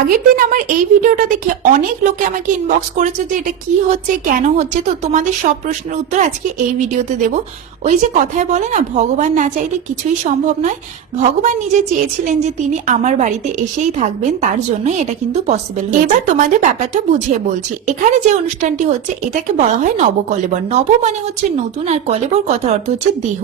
আগের দিন আমার এই ভিডিওটা দেখে অনেক লোকে আমাকে ইনবক্স করেছে যে এটা কি হচ্ছে, কেন হচ্ছে। তো তোমাদের সব প্রশ্নের উত্তর আজকে এই ভিডিওতে দেব। ওই যে কথায় বলে না, ভগবান না চাইলে কিছুই সম্ভব নয়। ভগবান নিজে চেয়েছিলেন যে তিনি আমার বাড়িতে এসেই থাকবেন, তার জন্যই এটা কিন্তু পসিবল। এবার তোমাদের ব্যাপারটা বুঝিয়ে বলছি। এখানে যে অনুষ্ঠানটি হচ্ছে এটাকে বলা হয় নবকলেবর। নব মানে হচ্ছে নতুন, আর কলেবর কথার অর্থ হচ্ছে দেহ,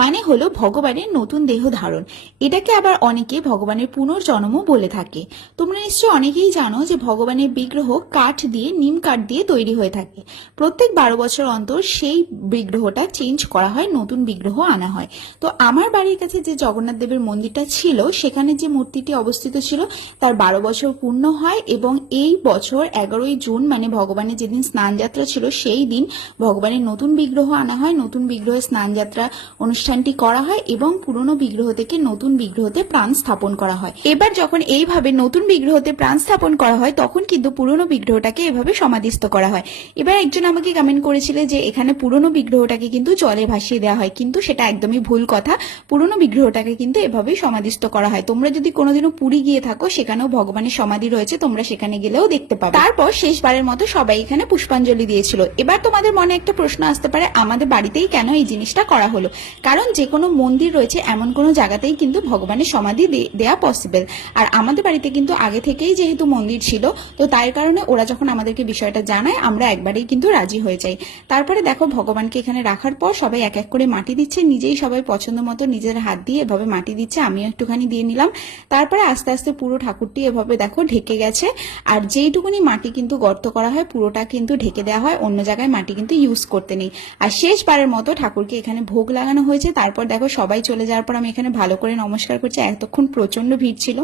মানে হলো ভগবানের নতুন দেহ ধারণ। এটাকে আবার অনেকে ভগবানের পুনর্জন্মও বলে থাকে। তোমরা নিশ্চয় অনেকেই জানো যে ভগবানের বিগ্রহ কাঠ দিয়ে, নিম কাঠ দিয়ে তৈরি হয়ে থাকে। প্রত্যেক 12 বছর অন্তর সেই বিগ্রহটা চেঞ্জ করা হয়, নতুন বিগ্রহ আনা হয়। তো আমার বাড়ির কাছে যে জগন্নাথ দেবের মন্দিরটা ছিল, সেখানে যে মূর্তিটি অবস্থিত ছিল তার 12 বছর পূর্ণ হয়, এবং এই বছর 11ই জুন মানে ভগবানের যেদিন স্নানযাত্রা ছিল সেই দিন ভগবানের নতুন বিগ্রহ আনা হয়। নতুন বিগ্রহে স্নানযাত্রা অনুষ্ঠানটি করা হয় এবং পুরনো বিগ্রহ থেকে নতুন বিগ্রহতে প্রাণ স্থাপন করা হয়। এবার যখন এইভাবে নতুন বিগ্রহতে প্রাণ স্থাপন করা হয় তখন কিন্তু পুরনো বিগ্রহটাকে এভাবে সমাধিস্থ করা হয়। এবার একজন আমাকে কমেন্ট করেছিল যে এখানে পুরনো বিগ্রহটাকে কিন্তু জলে ভাসিয়ে দেওয়া হয়, কিন্তু সেটা একদমই ভুল কথা। পুরনো বিগ্রহটাকে কিন্তু এভাবেই সমাধিস্থ করা হয়। তোমরা যদি কোনোদিনও পুরী গিয়ে থাকো, সেখানেও ভগবানের সমাধি রয়েছে, তোমরা সেখানে গেলেও দেখতে পাবে। তারপর শেষবারের মতো সবাই এখানে পুষ্পাঞ্জলি দিয়েছিল। এবার তোমাদের মনে একটা প্রশ্ন আসতে পারে, আমাদের বাড়িতেই কেন এই জিনিসটা করা হলো? কারণ যে কোনো মন্দির রয়েছে এমন কোনো জায়গাতেই কিন্তু ভগবানের সমাধি দেয়া পসিবল। আর আমাদের বাড়িতে কিন্তু আগে থেকেই যেহেতু মন্দির ছিল, তো তাই কারণে ওরা যখন আমাদেরকে বিষয়টা জানায় আমরা একবারেই কিন্তু রাজি হয়ে যাই। তারপরে দেখো ভগবানকে এখানে রাখার পর সবাই এক এক করে মাটি দিচ্ছে, নিজেই সবাই পছন্দ মতো নিজের হাত দিয়ে এভাবে মাটি দিচ্ছে। আমিও একটুখানি দিয়ে নিলাম। তারপরে আস্তে আস্তে পুরো ঠাকুরটি এভাবে দেখো ঢেকে গেছে। আর যেইটুকুনি মাটি কিন্তু গর্ত করা হয় পুরোটা কিন্তু ঢেকে দেওয়া হয়, অন্য জায়গায় মাটি কিন্তু ইউজ করতে নেই। আর শেষবারের মতো ঠাকুরকে এখানে ভোগ লাগানো হয়েছে। তারপর দেখো সবাই চলে যাওয়ার পর আমি এখানে ভালো করে নমস্কার করছি। এতক্ষণ প্রচন্ড ভিড় ছিল।